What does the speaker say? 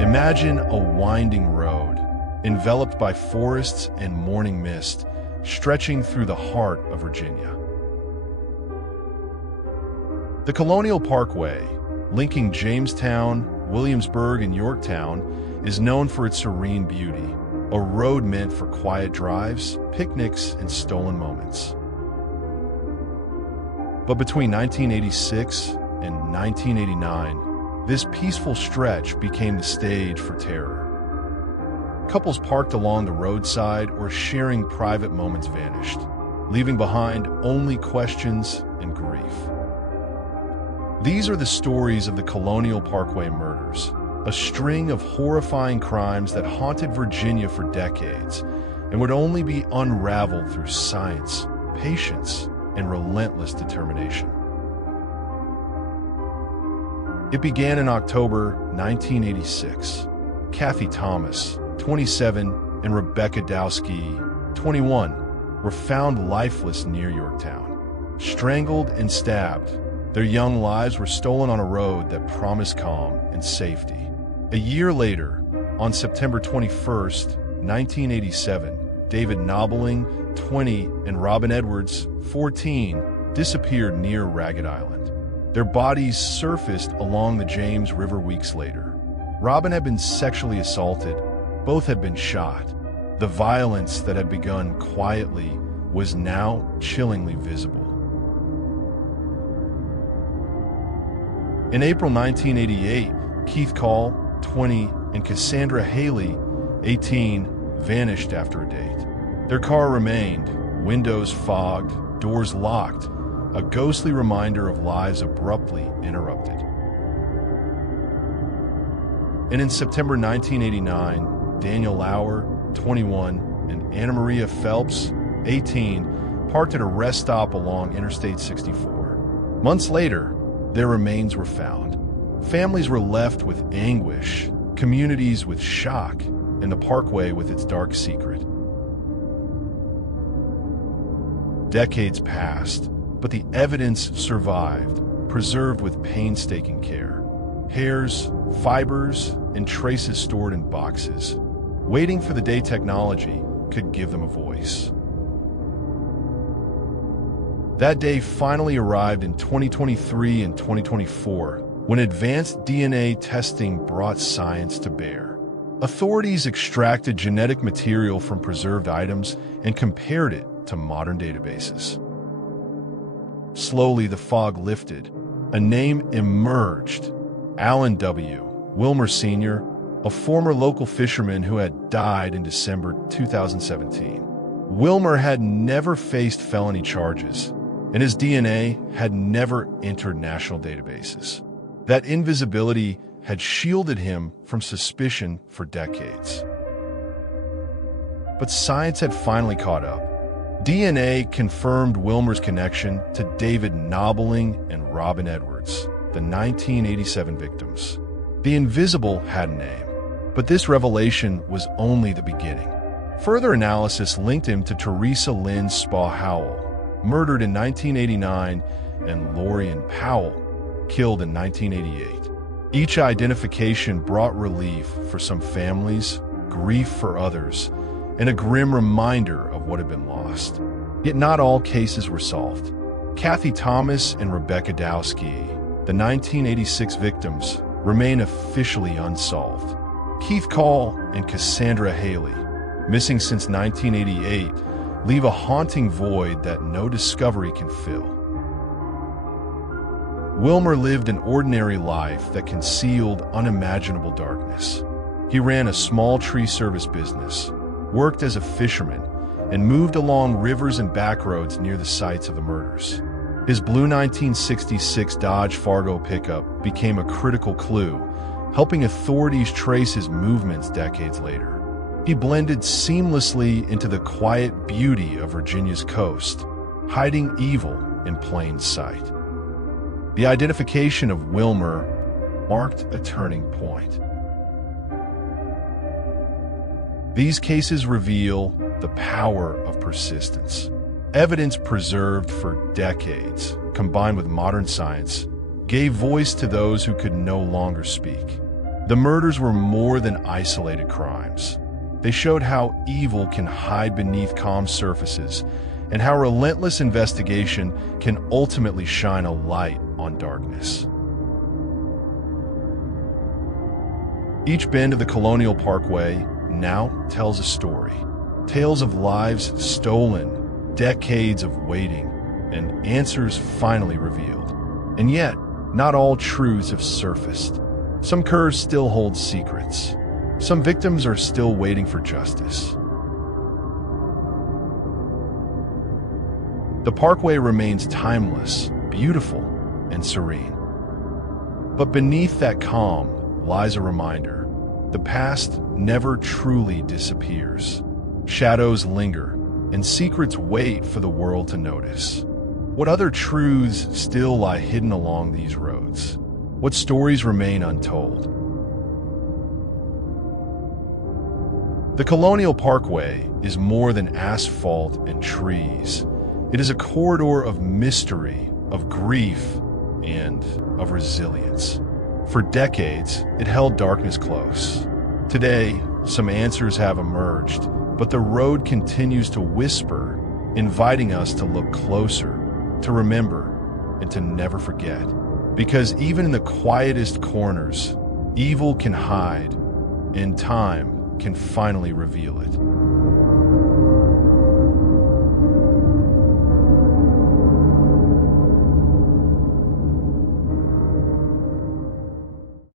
Imagine a winding road, enveloped by forests and morning mist, stretching through the heart of Virginia. The Colonial Parkway, linking Jamestown, Williamsburg, and Yorktown, is known for its serene beauty, a road meant for quiet drives, picnics, and stolen moments. But between 1986 and 1989, this peaceful stretch became the stage for terror. Couples parked along the roadside or sharing private moments vanished, leaving behind only questions and grief. These are the stories of the Colonial Parkway Murders, a string of horrifying crimes that haunted Virginia for decades and would only be unraveled through science, patience, and relentless determination. It began in October 1986. Kathy Thomas, 27, and Rebecca Dowski, 21, were found lifeless near Yorktown. Strangled and stabbed, their young lives were stolen on a road that promised calm and safety. A year later, on September 21st, 1987, David Nobbling, 20, and Robin Edwards, 14, disappeared near Ragged Island. Their bodies surfaced along the James River weeks later. Robin had been sexually assaulted. Both had been shot. The violence that had begun quietly was now chillingly visible. In April 1988, Keith Call, 20, and Cassandra Haley, 18, vanished after a date. Their car remained, windows fogged, doors locked, a ghostly reminder of lives abruptly interrupted. And in September 1989, Daniel Lauer, 21, and Anna Maria Phelps, 18, parked at a rest stop along Interstate 64. Months later, their remains were found. Families were left with anguish, communities with shock, and the parkway with its dark secret. Decades passed, but the evidence survived, preserved with painstaking care. Hairs, fibers, and traces stored in boxes, waiting for the day technology could give them a voice. That day finally arrived in 2023 and 2024, when advanced DNA testing brought science to bear. Authorities extracted genetic material from preserved items and compared it to modern databases. Slowly, the fog lifted. A name emerged: Alan W. Wilmer Sr., a former local fisherman who had died in December 2017. Wilmer had never faced felony charges, and his DNA had never entered national databases. That invisibility had shielded him from suspicion for decades. But science had finally caught up. DNA confirmed Wilmer's connection to David Nobbling and Robin Edwards, the 1987 victims. The invisible had a name, but this revelation was only the beginning. Further analysis linked him to Teresa Lynn Spa Howell, murdered in 1989, and Lorian Powell, killed in 1988. Each identification brought relief for some families, grief for others, and a grim reminder of what had been lost. Yet not all cases were solved. Kathy Thomas and Rebecca Dowski, the 1986 victims, remain officially unsolved. Keith Call and Cassandra Haley, missing since 1988, leave a haunting void that no discovery can fill. Wilmer lived an ordinary life that concealed unimaginable darkness. He ran a small tree service business, worked as a fisherman, and moved along rivers and back roads near the sites of the murders. His blue 1966 Dodge Fargo pickup became a critical clue, helping authorities trace his movements decades later. He blended seamlessly into the quiet beauty of Virginia's coast, hiding evil in plain sight. The identification of Wilmer marked a turning point. These cases reveal the power of persistence. Evidence preserved for decades, combined with modern science, gave voice to those who could no longer speak. The murders were more than isolated crimes. They showed how evil can hide beneath calm surfaces and how relentless investigation can ultimately shine a light on darkness. Each bend of the Colonial Parkway now tells a story. Tales of lives stolen, decades of waiting, and answers finally revealed. And yet, not all truths have surfaced. Some curves still hold secrets. Some victims are still waiting for justice. The Parkway remains timeless, beautiful, and serene. But beneath that calm lies a reminder. The past never truly disappears. Shadows linger, and secrets wait for the world to notice. What other truths still lie hidden along these roads? What stories remain untold? The Colonial Parkway is more than asphalt and trees. It is a corridor of mystery, of grief, and of resilience. For decades, it held darkness close. Today, some answers have emerged, but the road continues to whisper, inviting us to look closer, to remember, and to never forget. Because even in the quietest corners, evil can hide, and time can finally reveal it.